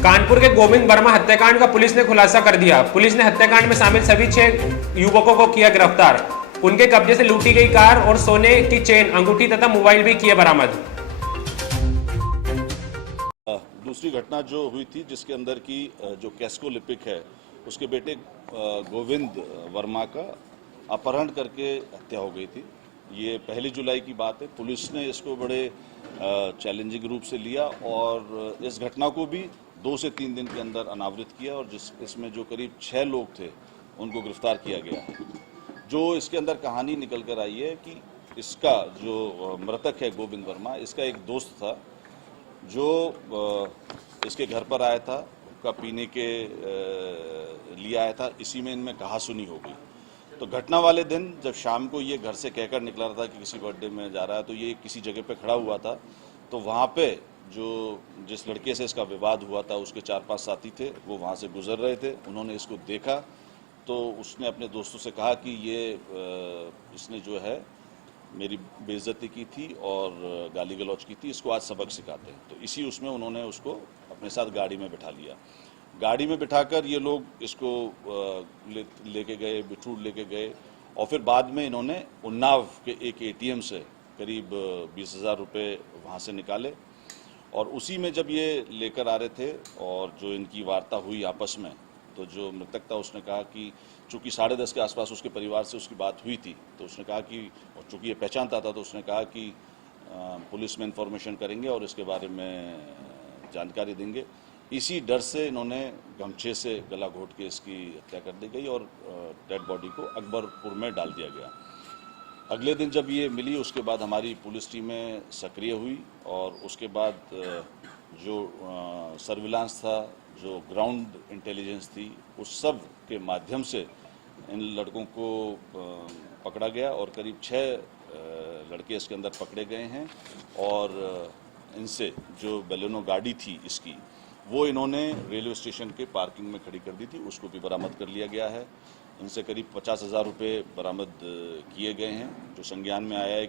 कानपुर के गोविंद वर्मा हत्याकांड का पुलिस ने खुलासा कर दिया। पुलिस ने हत्याकांड में शामिल सभी 6 युवकों को किया गिरफ्तार। उनके कब्जे से लूटी गई कार और सोने की चेन, अंगूठी तथा मोबाइल भी किए बरामद। दूसरी घटना जो हुई थी जिसके अंदर की जो कैस्को लिपिक है उसके बेटे गोविंद वर्मा का अपहरण करके हत्या हो गई थी। ये 1 जुलाई की बात है। पुलिस ने इसको बड़े चैलेंजिंग रूप से लिया और इस घटना को भी 2 से 3 दिन के अंदर अनावृत किया और इसमें जो करीब 6 लोग थे उनको गिरफ्तार किया गया है। जो इसके अंदर कहानी निकल कर आई है कि इसका जो मृतक है गोविंद वर्मा, इसका एक दोस्त था जो इसके घर पर आया था, हुक्का पीने के लिए आया था। इसी में इनमें कहासुनी हो गई। तो घटना वाले दिन जब शाम को ये घर से कहकर निकला रहा था कि किसी बर्थडे में जा रहा है, तो ये किसी जगह पे खड़ा हुआ था। तो वहाँ पे जो जिस लड़के से इसका विवाद हुआ था उसके 4-5 साथी थे, वो वहाँ से गुजर रहे थे। उन्होंने इसको देखा तो उसने अपने दोस्तों से कहा कि ये इसने जो है मेरी बेइज्जती की थी और गाली गलौज की थी, इसको आज सबक सिखाते हैं। तो इसी उसमें उन्होंने उसको अपने साथ गाड़ी में बिठा लिया। गाड़ी में बिठाकर ये लोग इसको लेके गए, बिठूर लेके गए और फिर बाद में इन्होंने उन्नाव के एक एटीएम से करीब 20,000 रुपये वहाँ से निकाले और उसी में जब ये लेकर आ रहे थे और जो इनकी वार्ता हुई आपस में, तो जो मृतक था उसने कहा कि चूँकि 10:30 के आसपास उसके परिवार से उसकी बात हुई थी, तो उसने कहा कि और चूँकि ये पहचानता था तो उसने कहा कि पुलिस में इंफॉर्मेशन करेंगे और इसके बारे में जानकारी देंगे। इसी डर से इन्होंने गमछे से गला घोट के इसकी हत्या कर दी गई और डेड बॉडी को अकबरपुर में डाल दिया गया। अगले दिन जब ये मिली उसके बाद हमारी पुलिस टीमें सक्रिय हुई और उसके बाद जो सर्विलांस था, जो ग्राउंड इंटेलिजेंस थी, उस सब के माध्यम से इन लड़कों को पकड़ा गया और करीब 6 लड़के इसके अंदर पकड़े गए हैं और इनसे जो बेलेनो गाड़ी थी इसकी, वो इन्होंने रेलवे स्टेशन के पार्किंग में खड़ी कर दी थी, उसको भी बरामद कर लिया गया है। इनसे करीब 50,000 रुपये बरामद किए गए हैं। जो संज्ञान में आया है कि